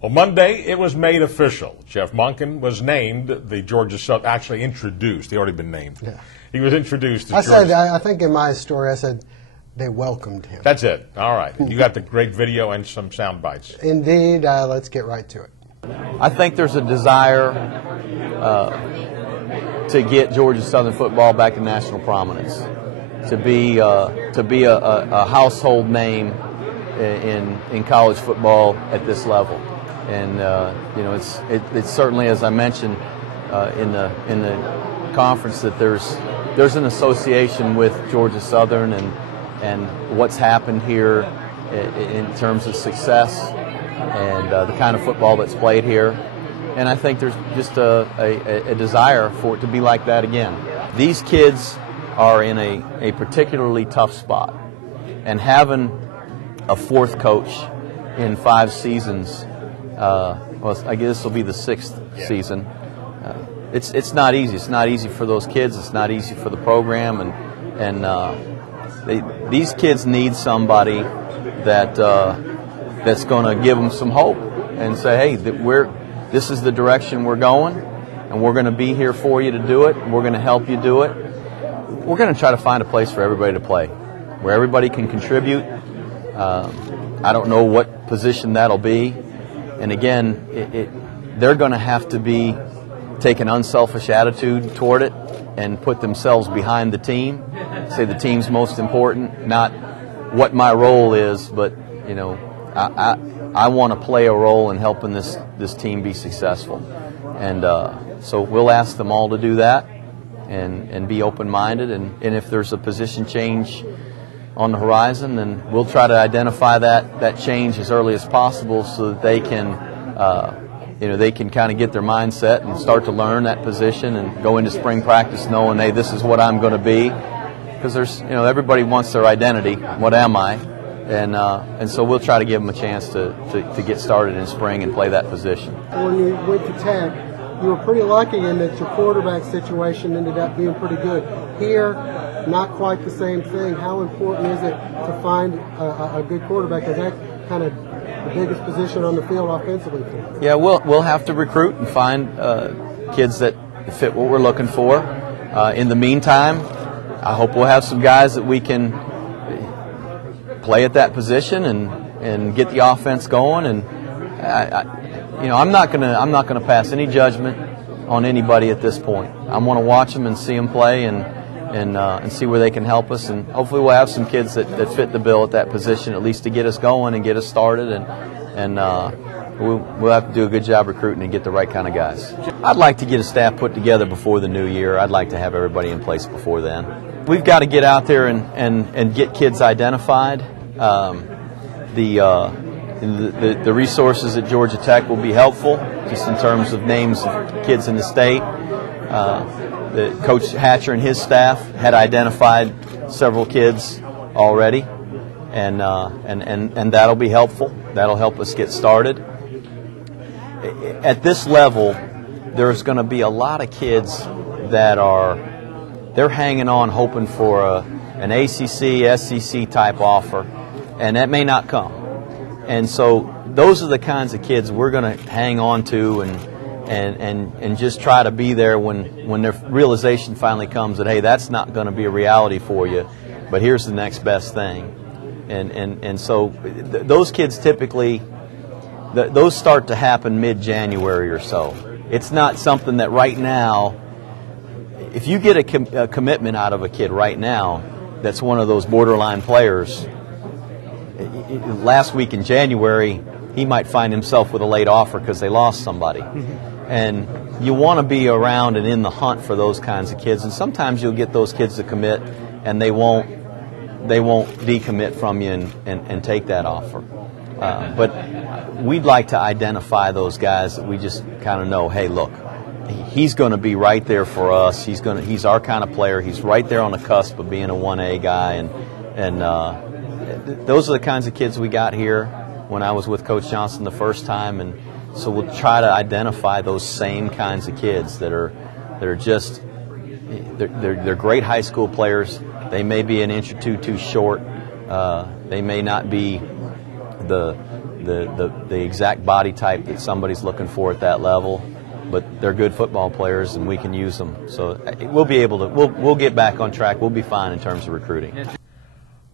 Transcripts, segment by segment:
Well, Monday it was made official. Jeff Monken was named the Georgia Southern, actually introduced. He already been named. Yeah. He was introduced to Georgia. I think in my story I said they welcomed him. That's it. All right. You got the great video and some sound bites. Indeed. Let's get right to it. I think there's a desire to get Georgia Southern football back in national prominence, to be a household name in college football at this level. And you know, it's certainly, as I mentioned in the conference, that there's an association with Georgia Southern and what's happened here in terms of success and the kind of football that's played here. And I think there's just a desire for it to be like that again. These kids are in a particularly tough spot, and having a fourth coach in 5 seasons, well, I guess this will be the 6th season. It's not easy. It's not easy for those kids. It's not easy for the program, and these kids need somebody that's going to give them some hope and say, hey, this is the direction we're going, and we're going to be here for you to do it. We're going to help you do it. We're going to try to find a place for everybody to play, where everybody can contribute. I don't know what position that'll be. And again, they're going to have to take an unselfish attitude toward it and put themselves behind the team. Say the team's most important, not what my role is, but you know, I want to play a role in helping this team be successful. And so we'll ask them all to do that and be open-minded. And if there's a position change on the horizon, then we'll try to identify that change as early as possible so that they can kind of get their mindset and start to learn that position and go into spring practice knowing, hey, this is what I'm going to be. Because everybody wants their identity. What am I? And so we'll try to give them a chance to get started in spring and play that position. When you went to Tech, you were pretty lucky in that your quarterback situation ended up being pretty good. Here, not quite the same thing. How important is it to find a good quarterback? Because that's kind of the biggest position on the field offensively for you. Yeah, we'll have to recruit and find kids that fit what we're looking for. In the meantime, I hope we'll have some guys that we can play at that position and get the offense going. And I'm not gonna pass any judgment on anybody at this point. I want to watch them and see them play and see where they can help us. And hopefully we'll have some kids that fit the bill at that position, at least to get us going and get us started. And we'll have to do a good job recruiting and get the right kind of guys. I'd like to get a staff put together before the new year. I'd like to have everybody in place before then. We've got to get out there and get kids identified. The resources at Georgia Tech will be helpful, just in terms of names of kids in the state. Coach Hatcher and his staff had identified several kids already, and that'll be helpful. That'll help us get started. At this level, there's going to be a lot of kids that they're hanging on, hoping for an ACC, SEC type offer, and that may not come. And so those are the kinds of kids we're going to hang on to and just try to be there when their realization finally comes that, hey, that's not going to be a reality for you, but here's the next best thing. And so those kids typically, those start to happen mid-January or so. It's not something that right now, if you get a commitment out of a kid right now that's one of those borderline players, last week in January, he might find himself with a late offer because they lost somebody. And you want to be around and in the hunt for those kinds of kids. And sometimes you'll get those kids to commit, and they won't decommit from you and take that offer. But we'd like to identify those guys that we just kind of know, hey, look, he's going to be right there for us. He's our kind of player. He's right there on the cusp of being a 1A guy. And those are the kinds of kids we got here when I was with Coach Johnson the first time. And so we'll try to identify those same kinds of kids that are just they're great high school players. They may be an inch or two too short. They may not be the the exact body type that somebody's looking for at that level. But they're good football players, and we can use them. So we'll be able to. We'll get back on track. We'll be fine in terms of recruiting.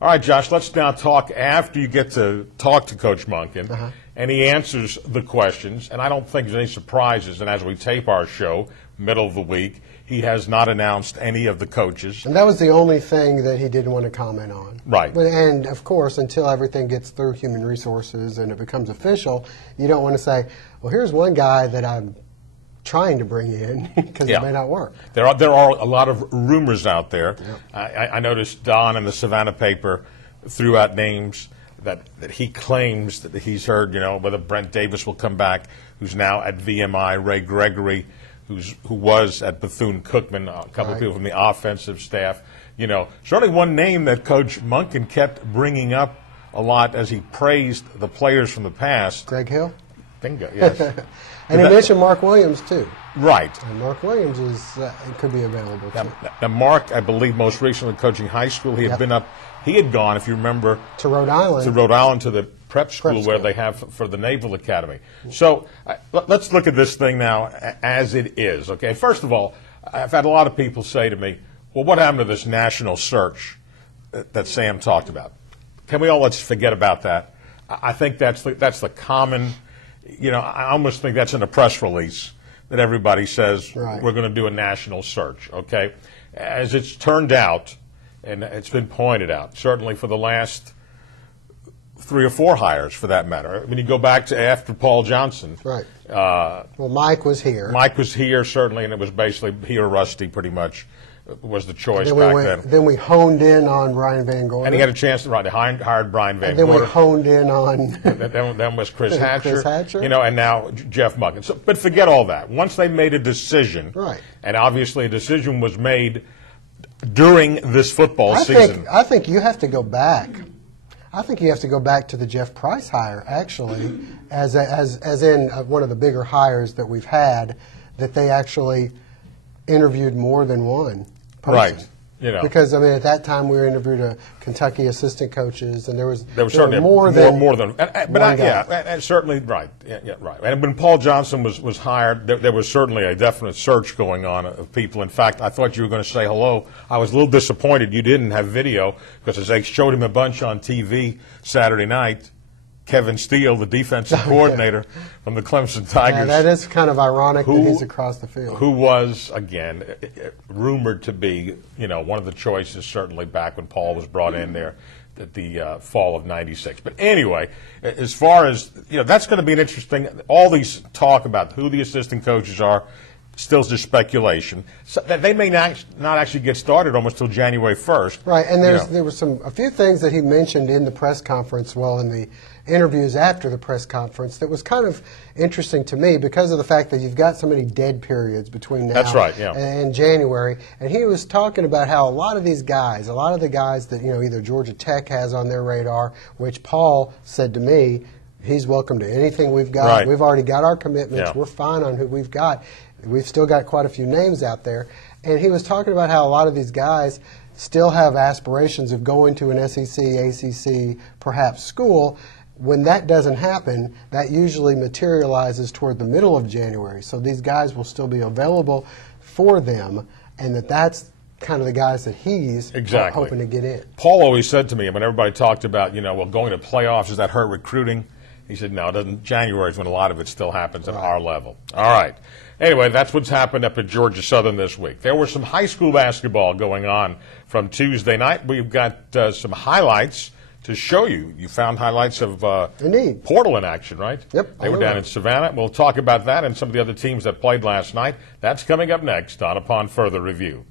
All right, Josh. Let's now talk after you get to talk to Coach Monken, and he answers the questions. And I don't think there's any surprises. And as we tape our show, middle of the week, he has not announced any of the coaches. And that was the only thing that he didn't want to comment on. Right. And of course, until everything gets through human resources and it becomes official, you don't want to say, "Well, here's one guy that I'm trying to bring in," because it may not work. There are a lot of rumors out there. I noticed Don in the Savannah paper threw out names that he claims that he's heard, whether Brent Davis will come back, who's now at VMI, Ray Gregory, who was at Bethune-Cookman, a couple of people from the offensive staff. Certainly one name that Coach Monken kept bringing up a lot as he praised the players from the past. Greg Hill? Bingo, yes. And he mentioned Mark Williams, too. Right. And Mark Williams could be available, too. Now, Mark, I believe, most recently coaching high school, he had gone, if you remember, to Rhode Island. To the prep school where they have for the Naval Academy. So let's look at this thing now as it is, okay? First of all, I've had a lot of people say to me, well, what happened to this national search that Sam talked about? Can we all let's forget about that? I think that's the common... I almost think that's in a press release that everybody says we're going to do a national search, okay? As it's turned out, and it's been pointed out, certainly for the last 3 or 4 hires, for that matter. When you go back to after Paul Johnson. Right. Well, Mike was here. Mike was here, certainly, and it was basically he or Rusty pretty much was the choice then. Then we honed in on Brian Van Gorder. And he had a chance to hired Brian Van Gorder. Gorder. Then we honed in on... then was Chris Hatcher. Chris Hatcher. And now Jeff Monken. So, but forget all that. Once they made a decision, and obviously a decision was made during this football season. I think you have to go back. I think you have to go back to the Jeff Price hire, actually, as in one of the bigger hires that we've had, that they actually interviewed more than one person. Right. Because at that time we were interviewed Kentucky assistant coaches, and there was certainly more than certainly right. Yeah, right. And when Paul Johnson was hired, there was certainly a definite search going on of people. In fact, I thought you were going to say hello. I was a little disappointed you didn't have video because as they showed him a bunch on TV Saturday night, Kevin Steele, the defensive coordinator from the Clemson Tigers. Yeah, that is kind of ironic that he's across the field. Who was, again, rumored to be, one of the choices certainly back when Paul was brought in there at the fall of '96. But anyway, as far as, that's going to be an interesting, all these talk about who the assistant coaches are, still just speculation. So they may not actually get started almost till January 1st. Right, and there were a few things that he mentioned in the press conference, in the interviews after the press conference, that was kind of interesting to me because of the fact that you've got so many dead periods between now and January. And he was talking about how a lot of the guys that either Georgia Tech has on their radar, which Paul said to me, he's welcome to anything we've got. Right. We've already got our commitments. We're fine on who we've got. We've still got quite a few names out there. And he was talking about how a lot of these guys still have aspirations of going to an SEC, ACC, perhaps school. When that doesn't happen, that usually materializes toward the middle of January. So these guys will still be available for them, and that's kind of the guys that he's hoping to get in. Paul always said to me, when everybody talked about, going to playoffs, does that hurt recruiting? He said, no, it doesn't. January is when a lot of it still happens at our level. All right. Anyway, that's what's happened up at Georgia Southern this week. There was some high school basketball going on from Tuesday night. We've got some highlights to show you. You found highlights of Portal in action, right? Yep. They were down in Savannah. We'll talk about that and some of the other teams that played last night. That's coming up next on Upon Further Review.